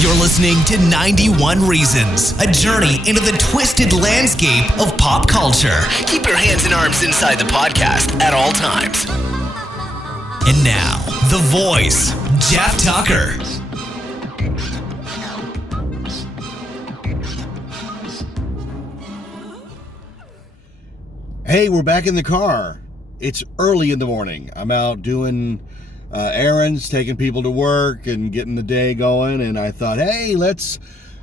You're listening to 91 Reasons, a journey into the twisted landscape of pop culture. Keep your hands and arms inside the podcast at all times. And now, the voice, Jeff Tucker. Hey, we're back in the car. It's early in the morning. I'm out doing errands, taking people to work and getting the day going. And I thought, hey,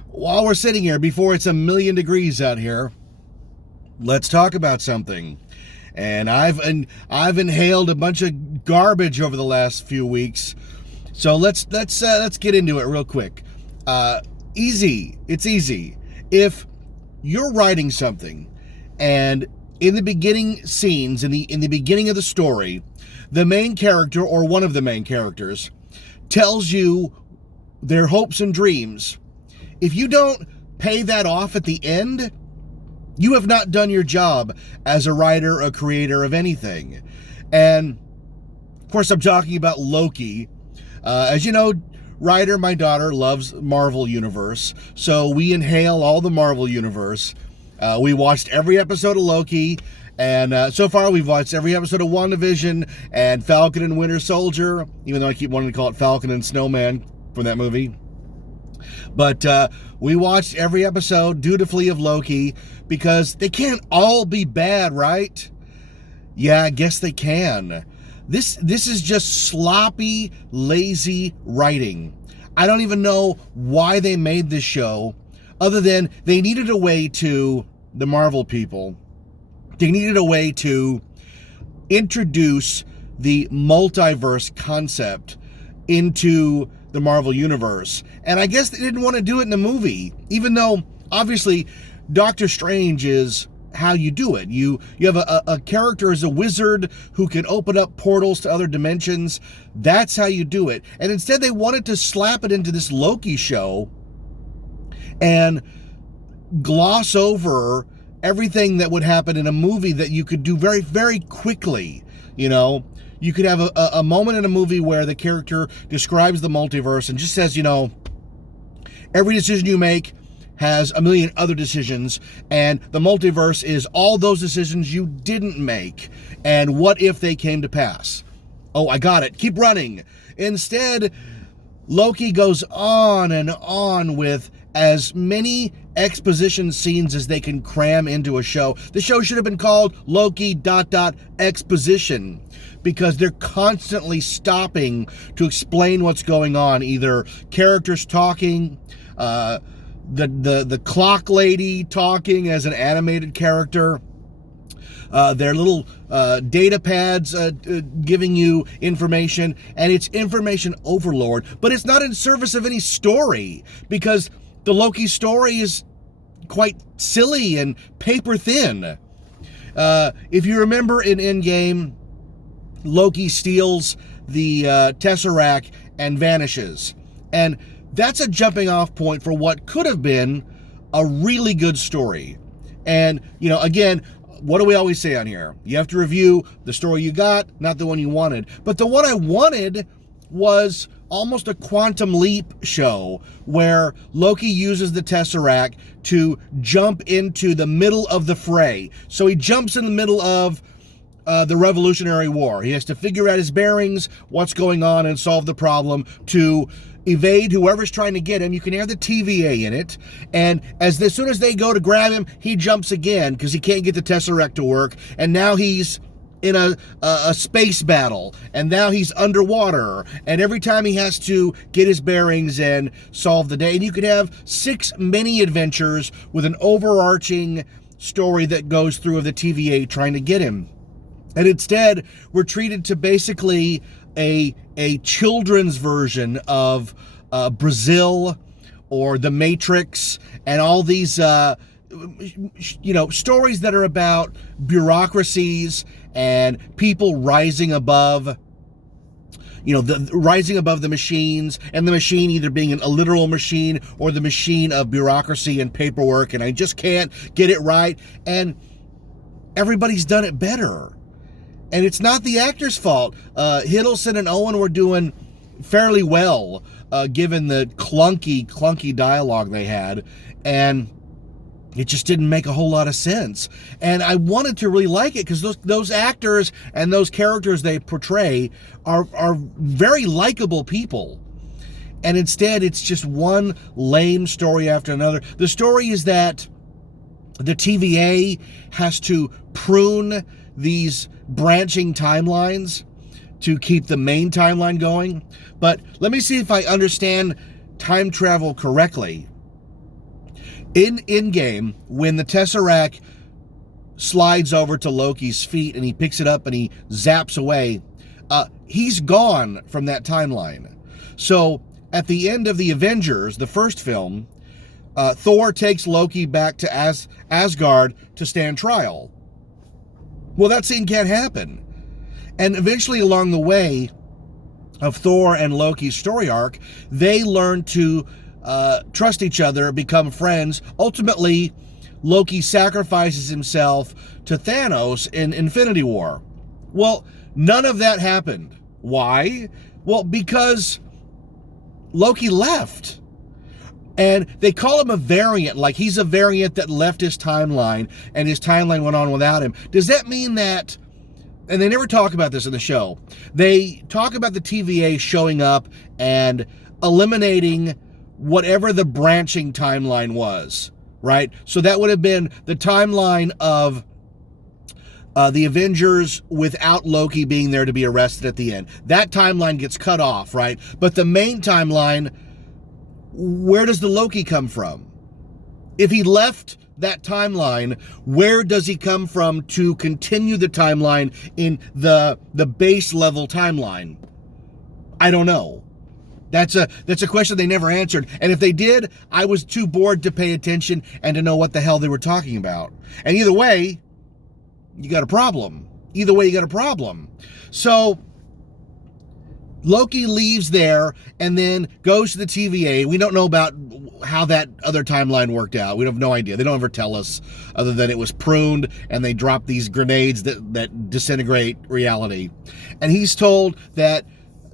while we're sitting here, before it's 1,000,000 degrees out here, let's talk about something. And I've inhaled a bunch of garbage over the last few weeks. So let's get into it real quick. It's easy. If you're writing something and in the beginning scenes, in the beginning of the story, the main character or one of the main characters tells you their hopes and dreams. If you don't pay that off at the end, you have not done your job as a writer, a creator of anything. And of course, I'm talking about Loki. As you know, Ryder, my daughter, loves Marvel Universe, so we inhale all the Marvel Universe. We watched every episode of Loki, and so far we've watched every episode of WandaVision and Falcon and Winter Soldier, even though I keep wanting to call it Falcon and Snowman from that movie. But we watched every episode dutifully of Loki because they can't all be bad, right? Yeah, I guess they can. This is just sloppy, lazy writing. I don't even know why they made this show, other than they needed a way to, the Marvel people, they needed a way to introduce the multiverse concept into the Marvel Universe. And I guess they didn't want to do it in a movie, even though, obviously, Doctor Strange is how you do it. You have a character as a wizard who can open up portals to other dimensions. That's how you do it. And instead, they wanted to slap it into this Loki show and gloss over everything that would happen in a movie that you could do very, very quickly. You know, you could have a moment in a movie where the character describes the multiverse and just says, you know, every decision you make has 1,000,000 other decisions, and the multiverse is all those decisions you didn't make, and what if they came to pass? Oh, I got it. Keep running. Instead, Loki goes on and on with as many exposition scenes as they can cram into a show. The show should have been called Loki ... exposition, because they're constantly stopping to explain what's going on. Either characters talking, the clock lady talking as an animated character, their little data pads giving you information, and it's information overload, but it's not in service of any story, because the Loki story is quite silly and paper thin. If you remember in Endgame, Loki steals the Tesseract and vanishes, and that's a jumping off point for what could have been a really good story. And, you know, again, what do we always say on here? You have to review the story you got, not the one you wanted. But the one I wanted was almost a Quantum Leap show where Loki uses the Tesseract to jump into the middle of the fray. So he jumps in the middle of the Revolutionary War. He has to figure out his bearings, what's going on, and solve the problem to evade whoever's trying to get him. You can hear the TVA in it, and as soon as they go to grab him, he jumps again because he can't get the Tesseract to work, and now he's in a space battle, and now he's underwater, and every time he has to get his bearings and solve the day. And you could have 6 mini adventures with an overarching story that goes through of the TVA trying to get him. And instead, we're treated to basically a children's version of Brazil or The Matrix and all these stories that are about bureaucracies and people rising above, rising above the machines, and the machine either being a literal machine or the machine of bureaucracy and paperwork, and I just can't get it right. And everybody's done it better. And it's not the actor's fault. Hiddleston and Owen were doing fairly well given the clunky dialogue they had, and it just didn't make a whole lot of sense. And I wanted to really like it because those actors and those characters they portray are very likable people. And instead, it's just one lame story after another. The story is that the TVA has to prune these branching timelines to keep the main timeline going. But let me see if I understand time travel correctly. In game, when the Tesseract slides over to Loki's feet and he picks it up and he zaps away, he's gone from that timeline. So at the end of the Avengers, the first film, Thor takes Loki back to Asgard to stand trial. Well, that scene can't happen. And eventually along the way of Thor and Loki's story arc, they learn to trust each other, become friends. Ultimately, Loki sacrifices himself to Thanos in Infinity War. Well, none of that happened. Why? Well, because Loki left. And they call him a variant, like he's a variant that left his timeline and his timeline went on without him. Does that mean that, and they never talk about this in the show, they talk about the TVA showing up and eliminating whatever the branching timeline was, right? So that would have been the timeline of the Avengers without Loki being there to be arrested at the end. That timeline gets cut off, right? But the main timeline, where does the Loki come from? If he left that timeline, where does he come from to continue the timeline in the base level timeline? I don't know. That's a question they never answered. And if they did, I was too bored to pay attention and to know what the hell they were talking about. And either way, you got a problem. So Loki leaves there and then goes to the TVA. We don't know about how that other timeline worked out. We have no idea. They don't ever tell us other than it was pruned and they dropped these grenades that disintegrate reality. And he's told that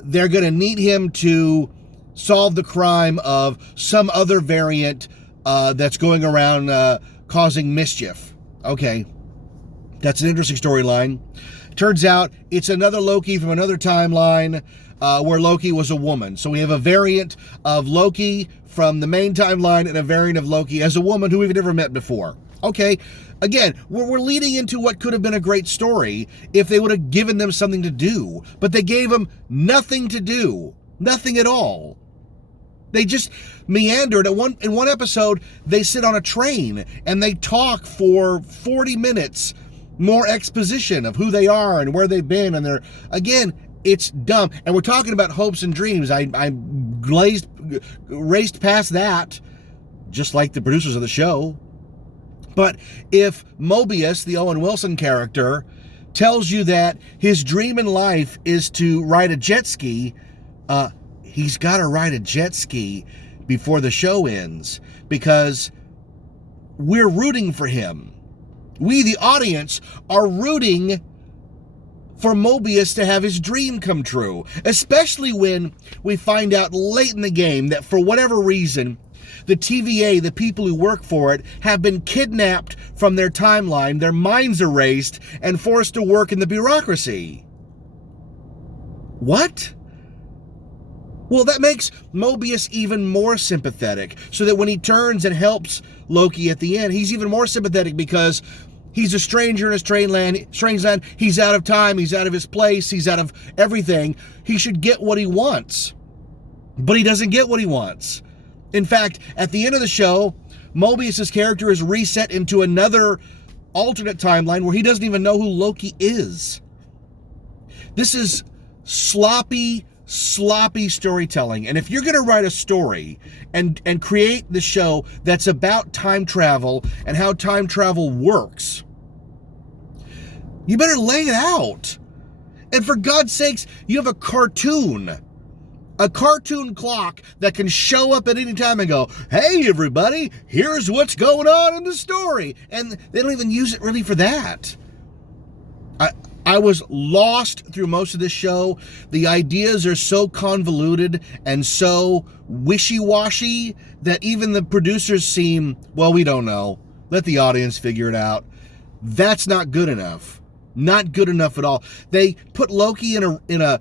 they're going to need him to solve the crime of some other variant that's going around causing mischief. Okay, that's an interesting storyline. Turns out it's another Loki from another timeline where Loki was a woman. So we have a variant of Loki from the main timeline and a variant of Loki as a woman who we've never met before. Okay, again, we're leading into what could have been a great story if they would have given them something to do. But they gave them nothing to do. Nothing at all. They just meandered. In one episode, they sit on a train and they talk for 40 minutes. More exposition of who they are and where they've been. And they're, again, it's dumb. And we're talking about hopes and dreams. I raced past that, just like the producers of the show. But if Mobius, the Owen Wilson character, tells you that his dream in life is to ride a jet ski, he's got to ride a jet ski before the show ends because we're rooting for him. We, the audience, are rooting for Mobius to have his dream come true, especially when we find out late in the game that for whatever reason, the TVA, the people who work for it, have been kidnapped from their timeline, their minds erased, and forced to work in the bureaucracy. What? Well, that makes Mobius even more sympathetic, so that when he turns and helps Loki at the end, he's even more sympathetic because he's a stranger in a strange land. He's out of time. He's out of his place. He's out of everything. He should get what he wants. But he doesn't get what he wants. In fact, at the end of the show, Mobius's character is reset into another alternate timeline where he doesn't even know who Loki is. This is sloppy storytelling. And if you're going to write a story and create the show that's about time travel and how time travel works, you better lay it out. And for God's sakes, you have a cartoon clock that can show up at any time and go, hey, everybody, here's what's going on in the story. And they don't even use it really for that. I was lost through most of this show. The ideas are so convoluted and so wishy-washy that even the producers seem, well, we don't know. Let the audience figure it out. That's not good enough. Not good enough at all. They put Loki in a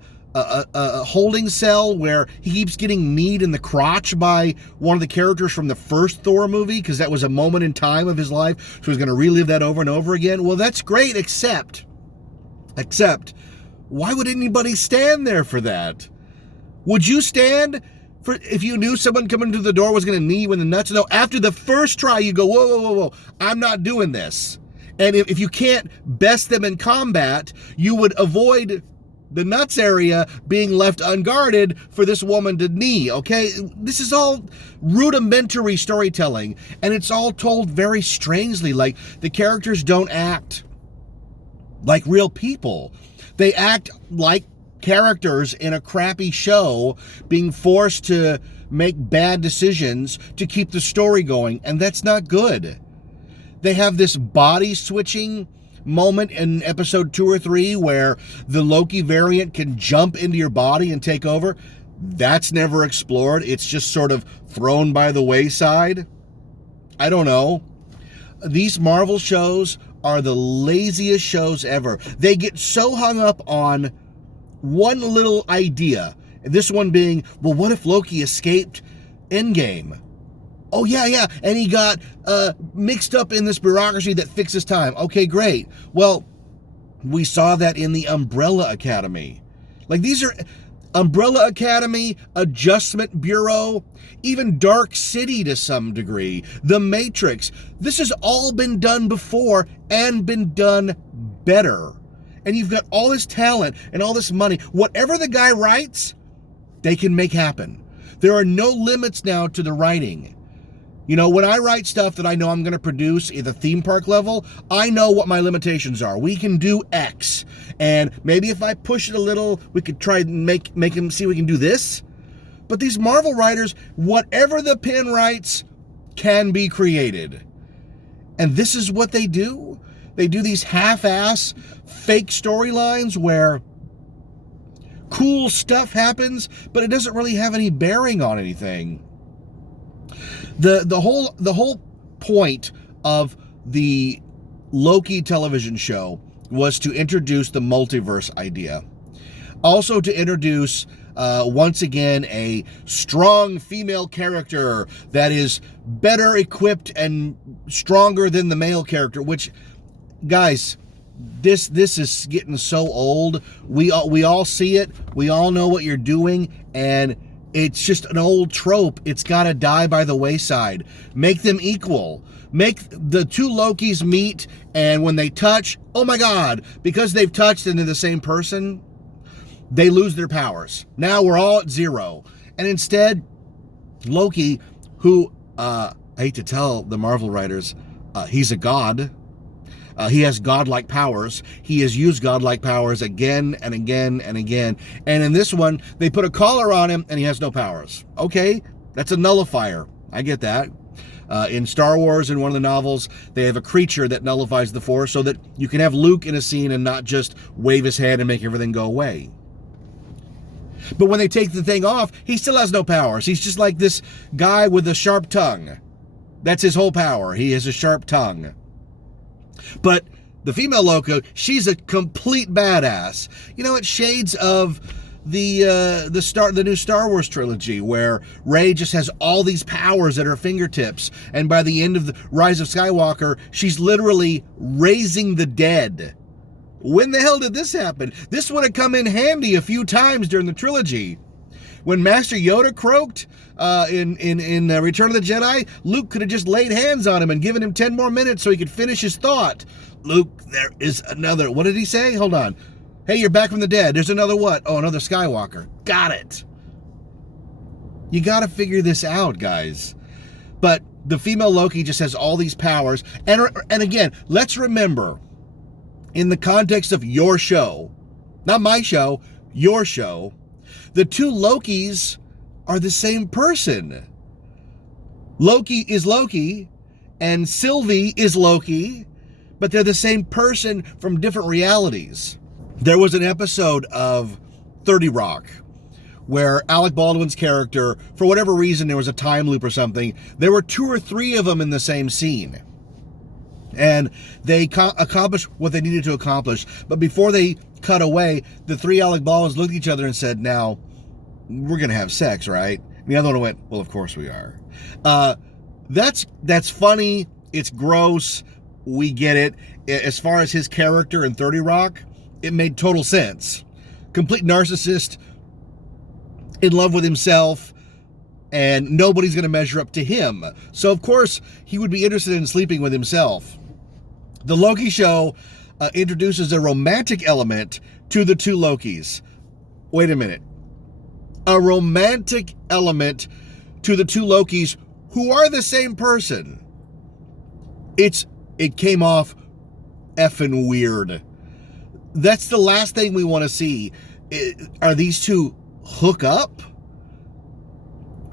holding cell where he keeps getting kneed in the crotch by one of the characters from the first Thor movie because that was a moment in time of his life, so he's going to relive that over and over again. Well, that's great, except, why would anybody stand there for that? Would you stand for if you knew someone coming to the door was going to knee you in the nuts? No, after the first try, you go, whoa, I'm not doing this. And if you can't best them in combat, you would avoid the nuts area being left unguarded for this woman to knee, okay? This is all rudimentary storytelling, and it's all told very strangely. Like, the characters don't act like real people. They act like characters in a crappy show being forced to make bad decisions to keep the story going, and that's not good. They have this body switching moment in episode 2 or 3 where the Loki variant can jump into your body and take over. That's never explored. It's just sort of thrown by the wayside. I don't know. These Marvel shows are the laziest shows ever. They get so hung up on one little idea. This one being, well, what if Loki escaped Endgame? Oh, yeah, and he got mixed up in this bureaucracy that fixes time. Okay, great. Well, we saw that in the Umbrella Academy. Like, these are Umbrella Academy, Adjustment Bureau, even Dark City to some degree, The Matrix. This has all been done before and been done better. And you've got all this talent and all this money. Whatever the guy writes, they can make happen. There are no limits now to the writing. You know, when I write stuff that I know I'm going to produce at the theme park level, I know what my limitations are. We can do X. And maybe if I push it a little, we could try and make him see we can do this. But these Marvel writers, whatever the pen writes can be created. And this is what they do. They do these half-ass fake storylines where cool stuff happens, but it doesn't really have any bearing on anything. The whole point of the Loki television show was to introduce the multiverse idea. Also to introduce, once again, a strong female character that is better equipped and stronger than the male character, which, guys, this is getting so old. We all see it. We all know what you're doing, and it's just an old trope. It's got to die by the wayside. Make them equal. Make the two Lokis meet, and when they touch, oh my God, because they've touched and they're the same person, they lose their powers. Now we're all at zero. And instead, Loki, who, I hate to tell the Marvel writers, he's a god. He has godlike powers. He has used godlike powers again and again and again. And in this one, they put a collar on him and he has no powers. Okay, that's a nullifier. I get that. In Star Wars, in one of the novels, they have a creature that nullifies the Force so that you can have Luke in a scene and not just wave his hand and make everything go away. But when they take the thing off, he still has no powers. He's just like this guy with a sharp tongue. That's his whole power. He has a sharp tongue. But the female Loki, she's a complete badass. You know, it's shades of the new Star Wars trilogy, where Rey just has all these powers at her fingertips, and by the end of the Rise of Skywalker, she's literally raising the dead. When the hell did this happen? This would have come in handy a few times during the trilogy. When Master Yoda croaked in Return of the Jedi, Luke could have just laid hands on him and given him 10 more minutes so he could finish his thought. Luke, there is another... What did he say? Hold on. Hey, you're back from the dead. There's another what? Oh, another Skywalker. Got it. You got to figure this out, guys. But the female Loki just has all these powers. And again, let's remember, in the context of your show, not my show, your show, the two Lokis are the same person. Loki is Loki, and Sylvie is Loki, but they're the same person from different realities. There was an episode of 30 Rock where Alec Baldwin's character, for whatever reason, there was a time loop or something. There were 2 or 3 of them in the same scene. And they accomplished what they needed to accomplish. But before they cut away, the 3 Alec Baldwins looked at each other and said, now, we're going to have sex, right? And the other one went, well, of course we are. That's funny. It's gross. We get it. As far as his character in 30 Rock, it made total sense. Complete narcissist, in love with himself, and nobody's going to measure up to him. So, of course, he would be interested in sleeping with himself. The Loki show introduces a romantic element to the 2 Lokis. Wait a minute. A romantic element to the 2 Lokis who are the same person. It came off effing weird. That's the last thing we want to see. Are these 2 hook up?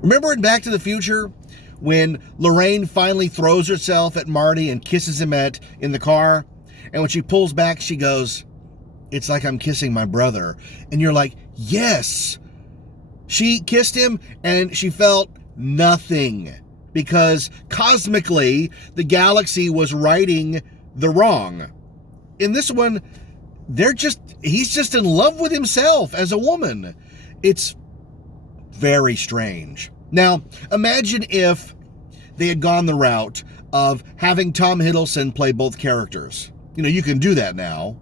Remember in Back to the Future when Lorraine finally throws herself at Marty and kisses him in the car, and when she pulls back she goes, it's like I'm kissing my brother, and you're like, yes. She kissed him and she felt nothing because cosmically the galaxy was righting the wrong. In this one, he's just in love with himself as a woman. It's very strange. Now, imagine if they had gone the route of having Tom Hiddleston play both characters. You know, you can do that now.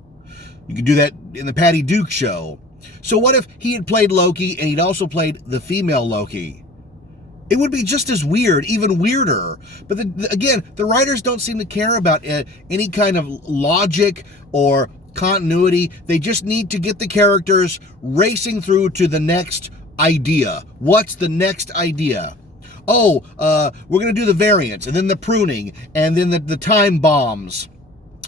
You can do that in the Patty Duke show. So what if he had played Loki and he'd also played the female Loki? It would be just as weird, even weirder. But again, the writers don't seem to care about any kind of logic or continuity. They just need to get the characters racing through to the next idea. What's the next idea? Oh, we're going to do the variants, and then the pruning, and then the time bombs.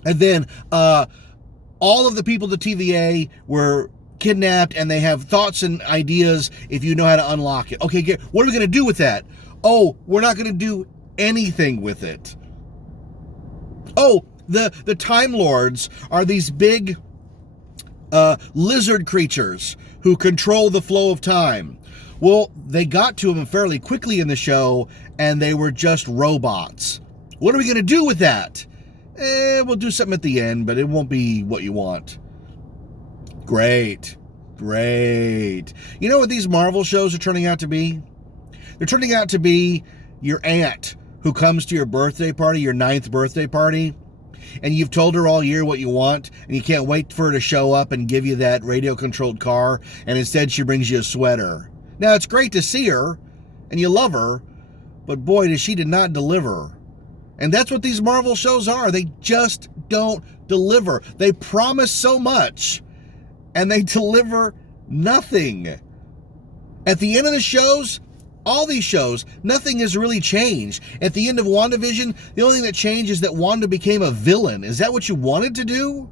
And then all of the people at the TVA were kidnapped, and they have thoughts and ideas if you know how to unlock it. Okay, what are we going to do with that? Oh, we're not going to do anything with it. Oh, the Time Lords are these big lizard creatures who control the flow of time. Well, they got to them fairly quickly in the show, and they were just robots. What are we going to do with that? We'll do something at the end, but it won't be what you want. Great. You know what these Marvel shows are turning out to be? They're turning out to be your aunt who comes to your birthday party, your 9th birthday party, and you've told her all year what you want, and you can't wait for her to show up and give you that radio-controlled car, and instead she brings you a sweater. Now, it's great to see her, and you love her, but boy, did she not deliver. And that's what these Marvel shows are. They just don't deliver. They promise so much, and they deliver nothing. At the end of the shows, all these shows, nothing has really changed. At the end of WandaVision, the only thing that changed is that Wanda became a villain. Is that what you wanted to do?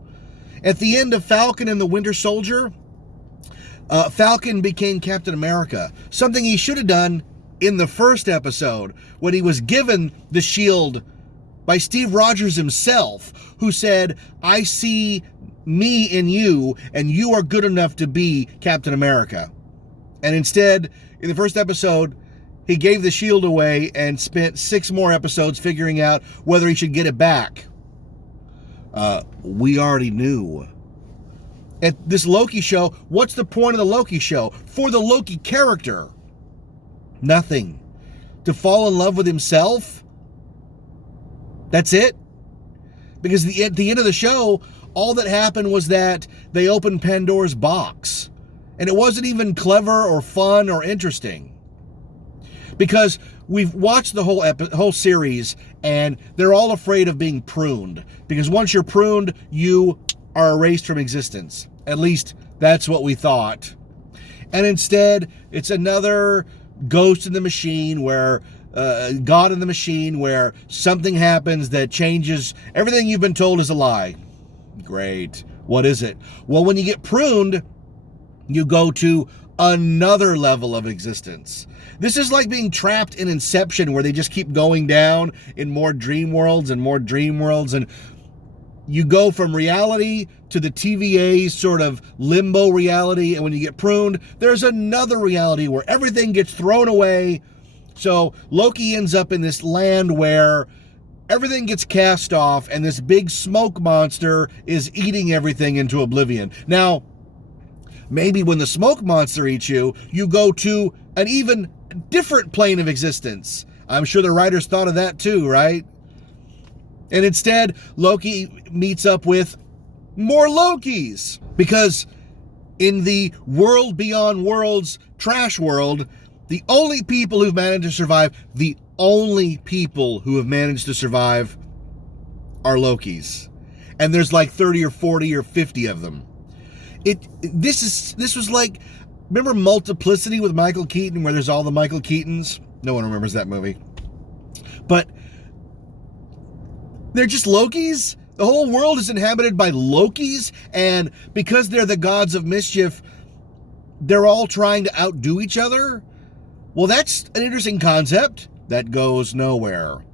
At the end of Falcon and the Winter Soldier, Falcon became Captain America. Something he should have done in the first episode when he was given the shield by Steve Rogers himself, who said, I see me in you, and you are good enough to be Captain America. And instead, in the first episode, he gave the shield away and spent 6 more episodes figuring out whether he should get it back. We already knew. At this Loki show, what's the point of the Loki show? For the Loki character. Nothing. To fall in love with himself? That's it? Because at the end of the show, all that happened was that they opened Pandora's box. And it wasn't even clever or fun or interesting. Because we've watched the whole series, and they're all afraid of being pruned. Because once you're pruned, you are erased from existence. At least that's what we thought. And instead, it's another Ghost in the Machine where God in the Machine, where something happens that changes everything you've been told is a lie. Great. What is it? Well, when you get pruned, you go to another level of existence. This is like being trapped in Inception, where they just keep going down in more dream worlds and more dream worlds. And you go from reality to the TVA sort of limbo reality, and when you get pruned, there's another reality where everything gets thrown away. So Loki ends up in this land where everything gets cast off, and this big smoke monster is eating everything into oblivion. Now, maybe when the smoke monster eats you, you go to an even different plane of existence. I'm sure the writers thought of that too, right? And instead, Loki meets up with more Lokis. Because in the world beyond worlds trash world, the only people who've managed to survive, the only people who have managed to survive are Lokis. And there's like 30 or 40 or 50 of them. This was like, remember Multiplicity with Michael Keaton, where there's all the Michael Keatons? No one remembers that movie. But they're just Lokis. The whole world is inhabited by Lokis, and because they're the gods of mischief, they're all trying to outdo each other. Well, that's an interesting concept that goes nowhere.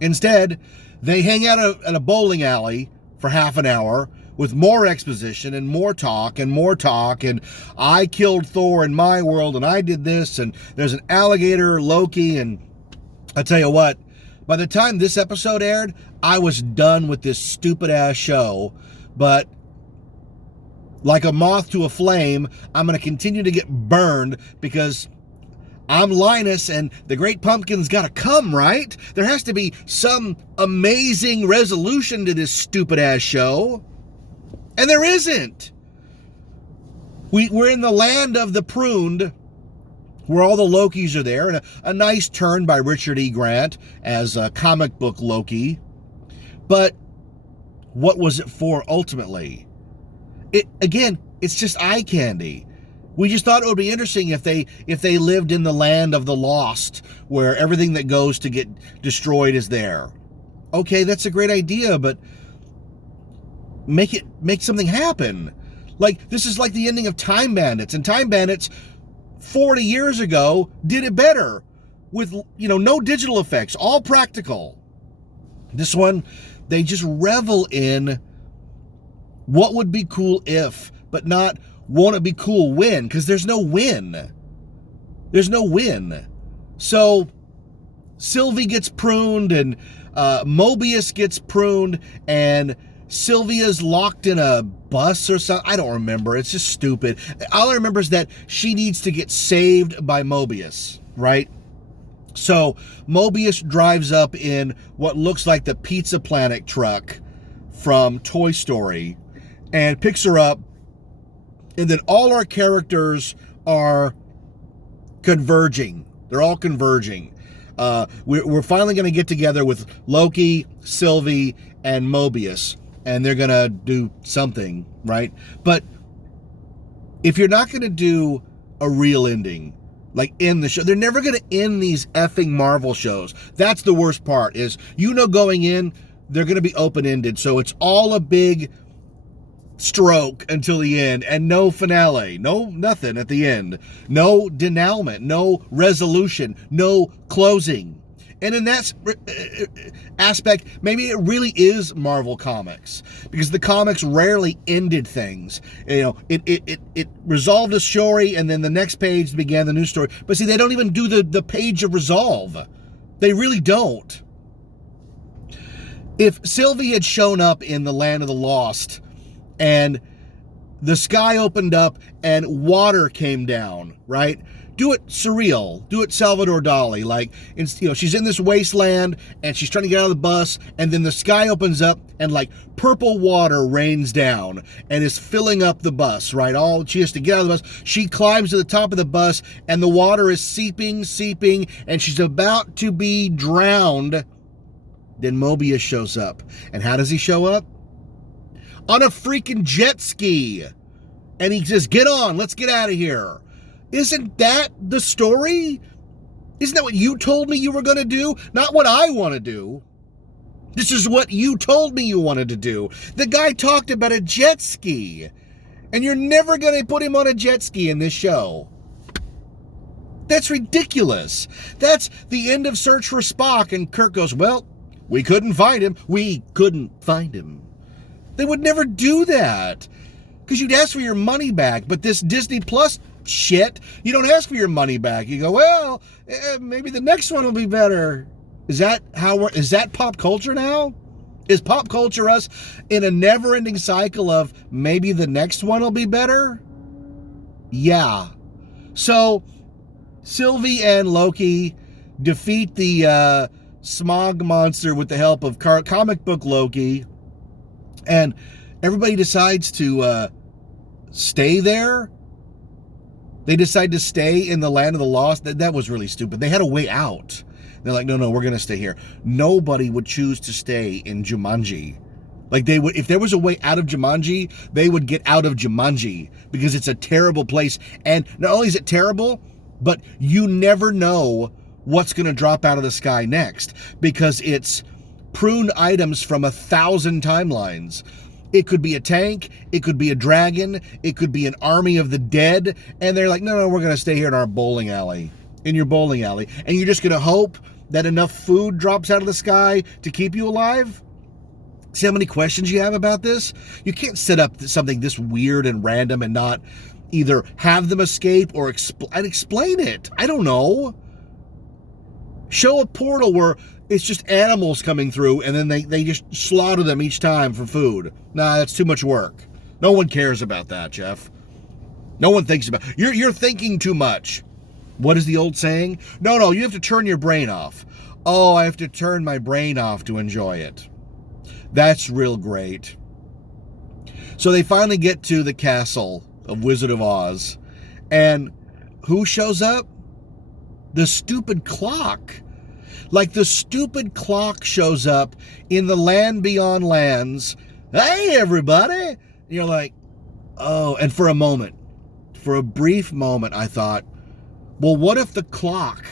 Instead, they hang out at a bowling alley for half an hour with more exposition and more talk, and I killed Thor in my world, and I did this, and there's an alligator Loki, and I tell you what, by the time this episode aired, I was done with this stupid-ass show, but like a moth to a flame, I'm going to continue to get burned because I'm Linus, and the Great Pumpkin's got to come, right? There has to be some amazing resolution to this stupid-ass show, and there isn't. We're in the land of the pruned, where all the Lokis are there, and a nice turn by Richard E. Grant as a comic book Loki. But what was it for ultimately? It's just eye candy. We just thought it would be interesting if they lived in the land of the lost, where everything that goes to get destroyed is there. Okay, that's a great idea, but make something happen. Like, this is like the ending of Time Bandits, and Time Bandits 40 years ago did it better with, no digital effects, all practical. This one, they just revel in what would be cool if, but not won't it be cool when, because there's no win. There's no win. So Sylvie gets pruned, and Mobius gets pruned, and Sylvia's locked in a bus or something. I don't remember. It's just stupid. All I remember is that she needs to get saved by Mobius, right? So Mobius drives up in what looks like the Pizza Planet truck from Toy Story and picks her up. And then all our characters are converging. They're all converging. We're finally going to get together with Loki, Sylvie, and Mobius. And they're going to do something, right? But if you're not going to do a real ending, like end the show, they're never going to end these effing Marvel shows. That's the worst part, is going in, they're going to be open-ended. So it's all a big stroke until the end, and no finale, no nothing at the end, no denouement, no resolution, no closing. And in that aspect, maybe it really is Marvel Comics, because the comics rarely ended things. It resolved a story, and then the next page began the new story. But see, they don't even do the page of resolve. They really don't. If Sylvie had shown up in the Land of the Lost, and the sky opened up and water came down, right? Do it surreal. Do it Salvador Dali. Like, she's in this wasteland and she's trying to get out of the bus, and then the sky opens up and like purple water rains down and is filling up the bus, right? She has to get out of the bus. She climbs to the top of the bus and the water is seeping, and she's about to be drowned. Then Mobius shows up. And how does he show up? On a freaking jet ski. And he says, "Get on, let's get out of here." Isn't that the story? Isn't that what you told me you were going to do? Not what I want to do. This is what you told me you wanted to do. The guy talked about a jet ski. And you're never going to put him on a jet ski in this show. That's ridiculous. That's the end of Search for Spock. And Kirk goes, "Well, we couldn't find him. We couldn't find him." They would never do that. Because you'd ask for your money back. But this Disney Plus shit, you don't ask for your money back. You go, well, maybe the next one will be better. Is that pop culture now? Is pop culture us in a never-ending cycle of maybe the next one will be better? Yeah. So, Sylvie and Loki defeat the smog monster with the help of comic book Loki, and everybody decides to stay there. They decide to stay in the land of the lost. That was really stupid. They had a way out. They're like, no, we're going to stay here. Nobody would choose to stay in Jumanji. Like, they would, if there was a way out of Jumanji, they would get out of Jumanji because it's a terrible place. And not only is it terrible, but you never know what's going to drop out of the sky next because it's pruned items from 1,000 timelines. It could be a tank, it could be a dragon, it could be an army of the dead, and they're like, no, we're going to stay here in our bowling alley, and you're just going to hope that enough food drops out of the sky to keep you alive? See how many questions you have about this? You can't set up something this weird and random and not either have them escape or explain it. I don't know. Show a portal where it's just animals coming through and then they just slaughter them each time for food. Nah, that's too much work. No one cares about that, Jeff. No one thinks about it. You're thinking too much. What is the old saying? No, you have to turn your brain off. Oh, I have to turn my brain off to enjoy it. That's real great. So they finally get to the castle of Wizard of Oz. And who shows up? The stupid clock. Like the stupid clock shows up in the land beyond lands. Hey, everybody. And you're like, oh, and for a brief moment, I thought, well, what if the clock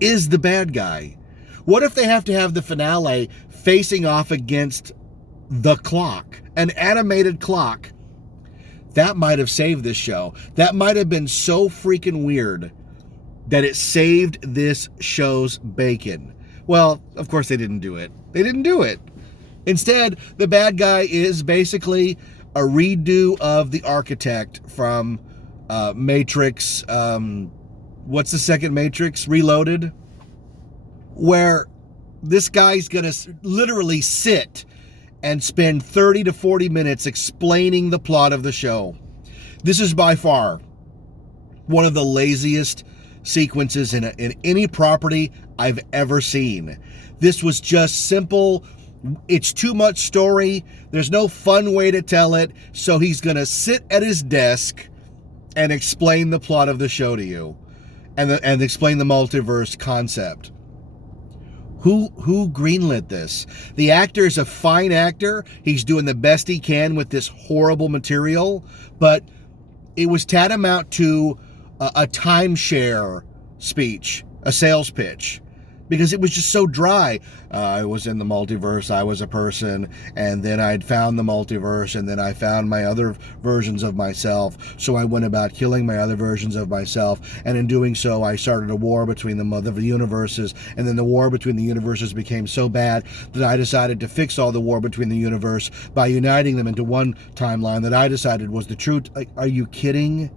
is the bad guy? What if they have to have the finale facing off against the clock, an animated clock? That might have saved this show. That might have been so freaking weird that it saved this show's bacon. Well, of course they didn't do it. Instead, the bad guy is basically a redo of the architect from Matrix, what's the second Matrix? Reloaded? Where this guy's gonna literally sit and spend 30 to 40 minutes explaining the plot of the show. This is by far one of the laziest sequences in any property I've ever seen. This was just simple. It's too much story. There's no fun way to tell it. So he's gonna sit at his desk and explain the plot of the show to you, and explain the multiverse concept. Who greenlit this? The actor is a fine actor. He's doing the best he can with this horrible material, but it was tantamount to a timeshare speech, a sales pitch, because it was just so dry. I was in the multiverse, I was a person, and then I'd found the multiverse, and then I found my other versions of myself, so I went about killing my other versions of myself, and in doing so, I started a war between the universes, and then the war between the universes became so bad that I decided to fix all the war between the universe by uniting them into one timeline that I decided was the truth. Like, are you kidding?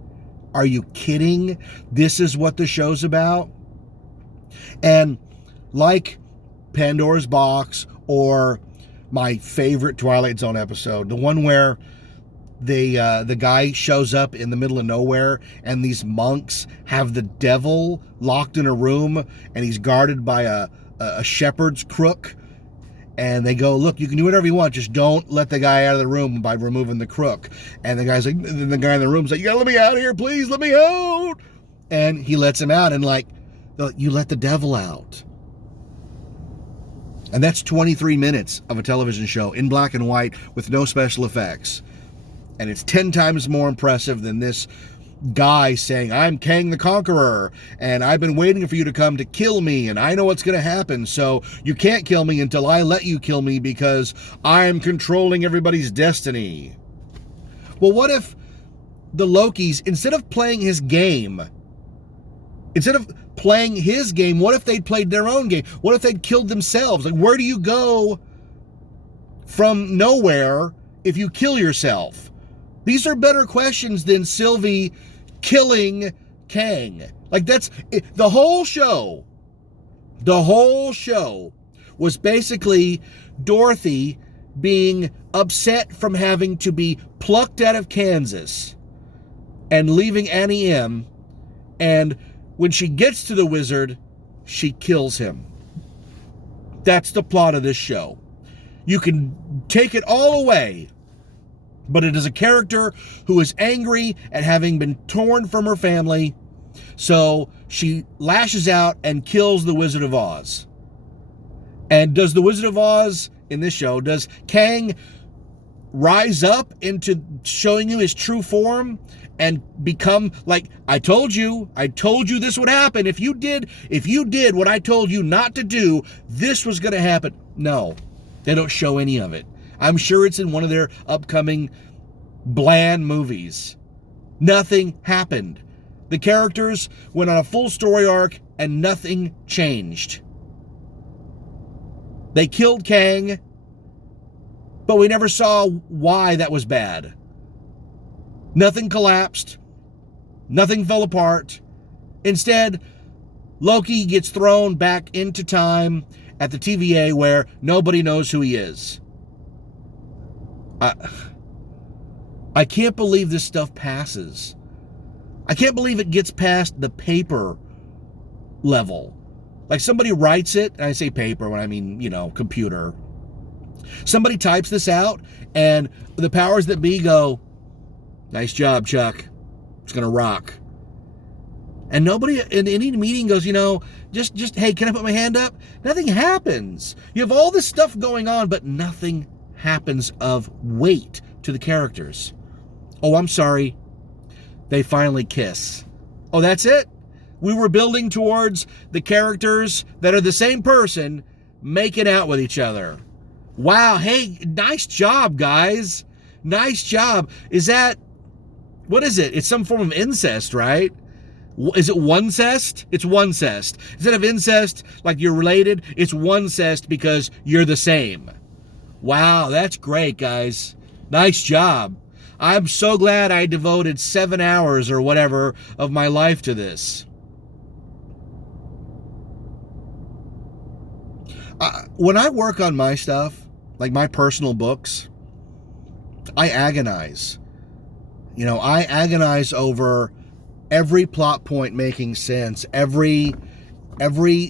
Are you kidding? This is what the show's about? And like Pandora's Box or my favorite Twilight Zone episode, the one where the guy shows up in the middle of nowhere and these monks have the devil locked in a room and he's guarded by a shepherd's crook, and they go, look, you can do whatever you want, just don't let the guy out of the room by removing the crook. And the guy's like, the guy in the room's like, you gotta let me out of here, please, let me out. And he lets him out, and like, you let the devil out. And that's 23 minutes of a television show in black and white with no special effects. And it's 10 times more impressive than this guy saying, I'm Kang the Conqueror, and I've been waiting for you to come to kill me, and I know what's going to happen, so you can't kill me until I let you kill me because I'm controlling everybody's destiny. Well, what if the Lokis, instead of playing his game, what if they'd played their own game? What if they'd killed themselves? Like, where do you go from nowhere if you kill yourself? These are better questions than Sylvie killing Kang. Like, that's the whole show. The whole show was basically Dorothy being upset from having to be plucked out of Kansas and leaving Annie M. And when she gets to the wizard, she kills him. That's the plot of this show. You can take it all away, but it is a character who is angry at having been torn from her family, so she lashes out and kills the Wizard of Oz. And does the Wizard of Oz, in this show, does Kang rise up into showing you his true form and become like, I told you this would happen. If you did what I told you not to do, this was going to happen? No, they don't show any of it. I'm sure it's in one of their upcoming bland movies. Nothing happened. The characters went on a full story arc and nothing changed. They killed Kang, but we never saw why that was bad. Nothing collapsed. Nothing fell apart. Instead, Loki gets thrown back into time at the TVA where nobody knows who he is. I can't believe this stuff passes. I can't believe it gets past the paper level. Like, somebody writes it, and I say paper when I mean, computer. Somebody types this out, and the powers that be go, nice job, Chuck. It's going to rock. And nobody in any meeting goes, just, hey, can I put my hand up? Nothing happens. You have all this stuff going on, but nothing happens of weight to the characters. Oh, I'm sorry. They finally kiss. Oh, that's it? We were building towards the characters that are the same person making out with each other. Wow, hey, nice job, guys. Nice job. What is it? It's some form of incest, right? Is it one-cest? It's one-cest. Instead of incest, like you're related, it's one-cest because you're the same. Wow, that's great, guys. Nice job. I'm so glad I devoted 7 hours or whatever of my life to this. When I work on my stuff, like my personal books, I agonize. I agonize over every plot point making sense, every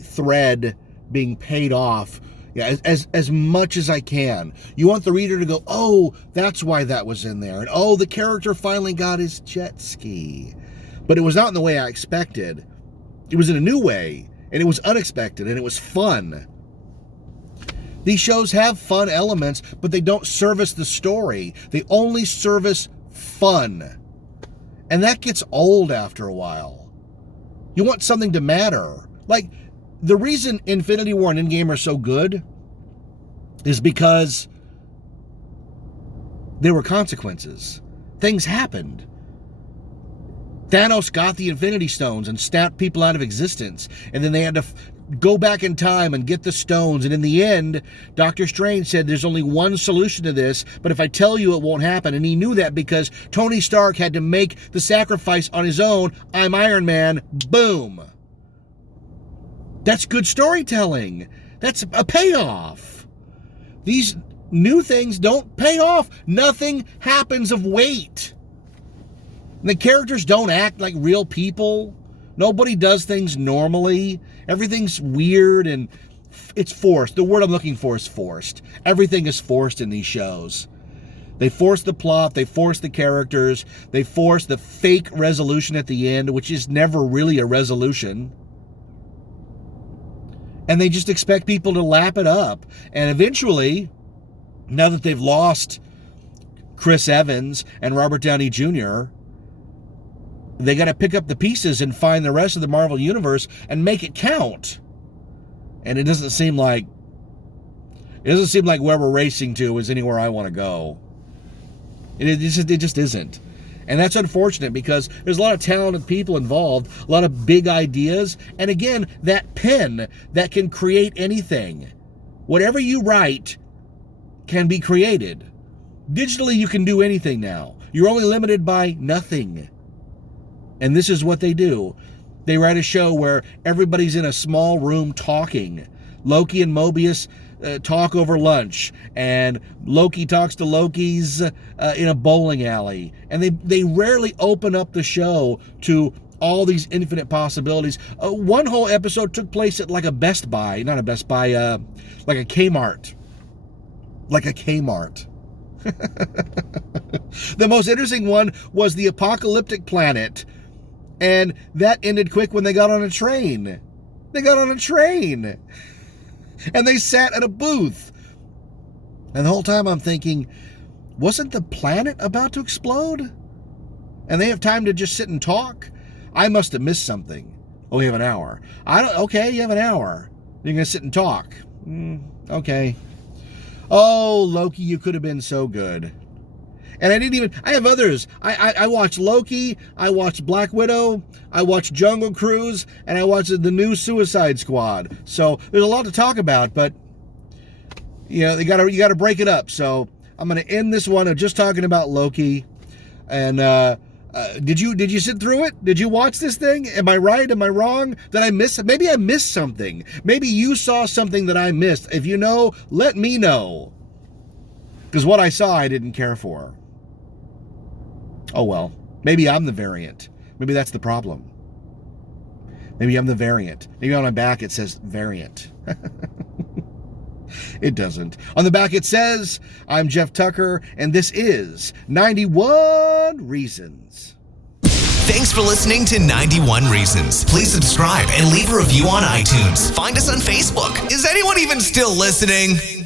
thread being paid off, as much as I can. You want the reader to go, oh, that's why that was in there. And oh, the character finally got his jet ski. But it was not in the way I expected. It was in a new way, and it was unexpected, and it was fun. These shows have fun elements, but they don't service the story. They only service fun. And that gets old after a while. You want something to matter. Like, the reason Infinity War and Endgame are so good is because there were consequences. Things happened. Thanos got the Infinity Stones and snapped people out of existence. And then they had to go back in time and get the stones. And in the end, Doctor Strange said there's only one solution to this, but if I tell you, it won't happen. And he knew that because Tony Stark had to make the sacrifice on his own. I'm Iron Man. Boom. That's good storytelling. That's a payoff. These new things don't pay off. Nothing happens of weight. And the characters don't act like real people. Nobody does things normally. Everything's weird and it's forced. The word I'm looking for is forced. Everything is forced in these shows. They force the plot, they force the characters, they force the fake resolution at the end, which is never really a resolution. And they just expect people to lap it up. And eventually, now that they've lost Chris Evans and Robert Downey Jr., they got to pick up the pieces and find the rest of the Marvel Universe and make it count. And it doesn't seem like where we're racing to is anywhere I want to go. It just isn't. And that's unfortunate because there's a lot of talented people involved, a lot of big ideas, and again, that pen that can create anything. Whatever you write, can be created. Digitally, you can do anything now. You're only limited by nothing. And this is what they do. They write a show where everybody's in a small room talking. Loki and Mobius talk over lunch, and Loki talks to Loki's in a bowling alley. And they rarely open up the show to all these infinite possibilities. One whole episode took place at like a Best Buy, not a Best Buy, like a Kmart. Like a Kmart. The most interesting one was the apocalyptic planet, and that ended quick when they got on a train. They got on a train, and they sat at a booth. And the whole time I'm thinking, wasn't the planet about to explode? And they have time to just sit and talk? I must have missed something. Oh, we have an hour. Okay, you have an hour. You're going to sit and talk. Okay. Oh, Loki, you could have been so good. And I have others. I watched Loki, I watched Black Widow, I watched Jungle Cruise, and I watched the new Suicide Squad. So there's a lot to talk about, but you gotta break it up. So I'm gonna end this one of just talking about Loki. And did you sit through it? Did you watch this thing? Am I right? Am I wrong? Did I miss it? Maybe I missed something. Maybe you saw something that I missed. If you know, let me know. Because what I saw, I didn't care for. Oh well, maybe I'm the variant. Maybe that's the problem. Maybe I'm the variant. Maybe on my back it says variant. It doesn't. On the back it says, I'm Jeff Tucker, and this is 91 Reasons. Thanks for listening to 91 Reasons. Please subscribe and leave a review on iTunes. Find us on Facebook. Is anyone even still listening?